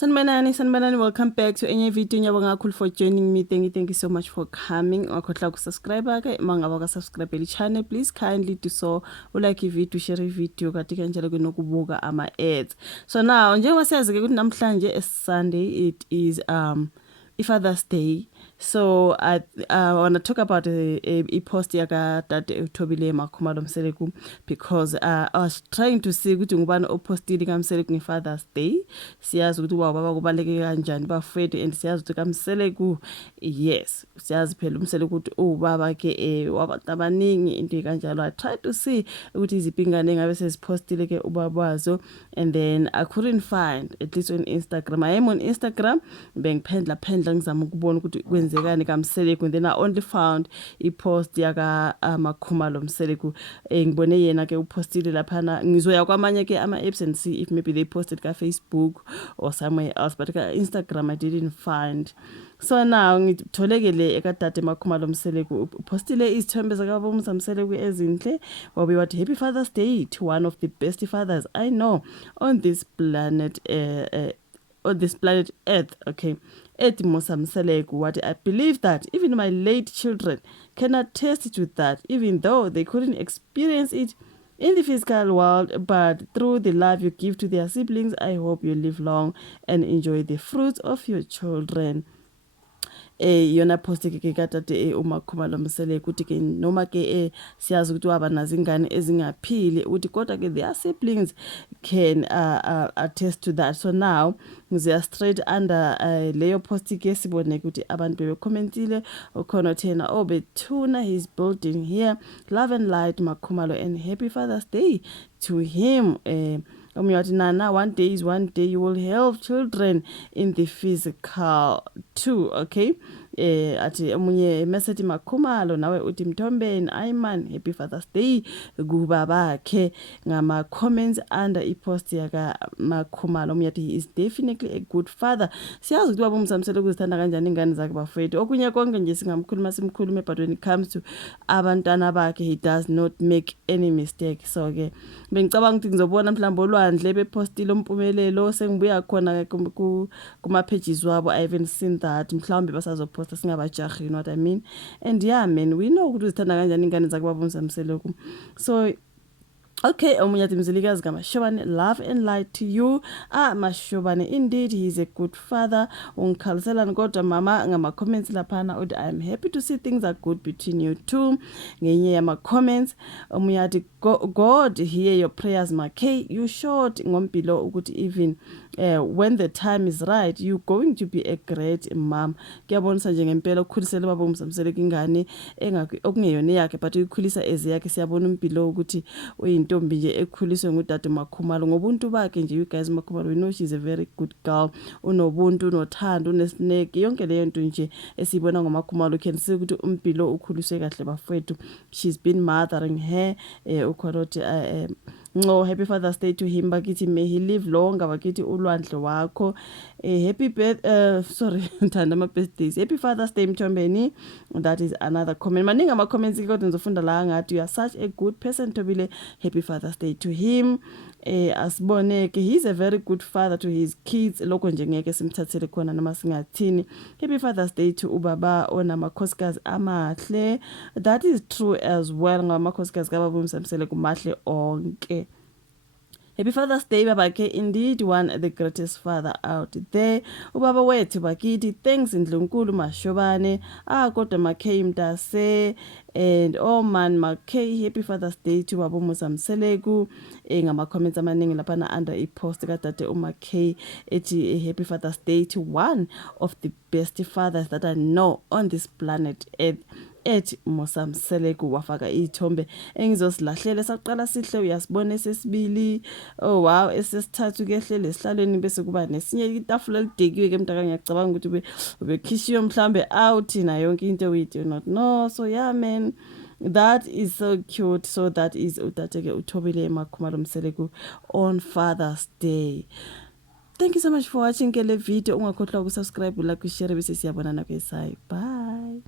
Sanibonani, welcome back to enye video. Ngiyabonga kakhulu for joining me. Thank you so much for coming. Ungakhohlwa ukusubscribe ke mangaba ka subscribe le channel, please kindly do so. Ulike video, share video kathi kanjalo kunokubuka ama ads. So now njengoba siyazi ke ukuthi namhlanje is Sunday, it is Father's Day. So I want to talk about a post yaka Tate Thobile Makhumalo Mseleku because I was trying to see ukuthi ngubani opostile kaMseleku nge Father's Day. Siyazi ukuthi baba kubaleke kanjani bafethu and siyazi ukuthi kaMseleku yes siyazi phela uMseleku ukuthi ubaba ke wabantu abaningi into kanjalo. I tried to see ukuthi izipingane ngabe sezipostile ke ubabazo and then I couldn't find, at least on Instagram. I am on Instagram bengiphendla ngizama ukubona ukuthi kwenzekani kaMseleku, and then I only found I post yaka Makhumalo Mseleku. Ngibone yena ke upostile laphana, ngizoya kwamanye ke ama apps and see if maybe they posted ka Facebook or somewhere else, but ka Instagram I didn't find. So now ngitholekele eka Tate Makhumalo Mseleku upostile izithombe zakababa Mseleku ezinhle wabe wathi happy Father's Day to one of the best fathers I know on this planet Earth. Okay, Eti Mseleku, what I believe that even my late children can attest to that, even though they couldn't experience it in the physical world, but through the love you give to their siblings, I hope you live long and enjoy the fruits of your children. Yona post ke katate uMakhumalo Mseleku ukuthi ke noma ke siyazi ukuthi waba nazingane ezingaphili uthi kodwa ke their siblings can attest to that. So now ngizoya straight under leyo post ke sibone ukuthi abantu bebecommentile ukhona thena Bethuna, he's building here, love and light Makhumalo and happy Father's Day to him. Nana, one day is one day, you will help children in the physical too. Okay, ati omunye message Makhumalo nawe uthi Mthombeni Ayman happy Father's Day kubaba ke ngama comments under I post yaka Makhumalo. Omunye he is definitely a good father. Siyazi ukuthi baba Mseleku uzithanda kanjani ingane zakhe bafethu. Okunye konke nje singamkhuluma simkhulume, but when it comes to abantwana bakhe he does not make any mistake. So ke bengicabanga ukuthi ngizobona mhlawumbe olwandle bepostile umpumelelo sengibuya khona kuma pages wabo. I haven't seen that. Mhlawumbe basazoposta singabajahi, you know what I mean? And yeah man, we know ukuthi uzithanda kanjani ingane zakhe baba Mseleku. So okay, omunyathi Mzilikazi kaMashobane, love and light to you. Mashobane, indeed he is a good father. Ungikhaliselani kodwa mama ngama comments laphana uthi I am happy to see things are good between you two. Ngenye yama comments omunyathi God hear your prayers Makay. You showed ngompilo ukuthi even when the time is right you going to be a great mom. Kuyabonisa nje ngempela ukukhulisela baba Mseleku ingane okungeyona yakhe but uyikhulisa eziyakhe. Siyabona impilo ukuthi uyintombi nje ekhuliswe ngudade Makhumalo ngobuntu bakhe nje. You guys Makhumalo, we know she's a very good girl, unobuntu, unothando, unesineke, yonke leyo nto nje esibona ngoMakhumalo. Can see ukuthi umpilo ukhuliswe kahle bafethu. She's been mothering her ukholothi no happy Father's Day to him. Bakithi may he live longer. Bakithi ulwandle wakho. Happy sorry ngithanda ama birthdays. Happy Father's Day Mthombeni. That is another comment. Maningi ama comments kodwa ngizofunda la ngathi you are such a good person Thobile. Happy Father's Day to him. Asibone ke he's a very good father to his kids. Lokho nje ngeke simthathele khona noma singathini. Happy Father's Day to ubaba onamakhosikazi amahle. That is true as well. Ngamakhosikazi kababa Mseleku mahle onke. Happy Father's Day baba ke, indeed one the greatest father out there. Ubaba wethu bakithi, thanks Ndlunkulu Mashobane. Kodwa Makay Mtase and man Makay, happy Father's Day to baba Mseleku. Ngama comments amaningi laphana under I post katate uMakay ethi happy Father's Day to one of the best fathers that I know on this planet Earth. Ethi Mseleku wafaka izithombe engizosilahlele saqala sihle uyasibona sesibili. Oh wow, esesithathu kehlele esihlalweni bese kuba nesinye itafula lidekiwe ke mntaka. Ngiyacabanga ukuthi ubekhishiyo mhlambe out na yonke into we do not know. So yeah man, that is so cute. So that is utateke uThobile Makhumalo Mseleku on Father's Day. Thank you so much for watching ke le video. Ungakhohlwa ukusubscribe, like, share bese siyabonana kwesai. Bye.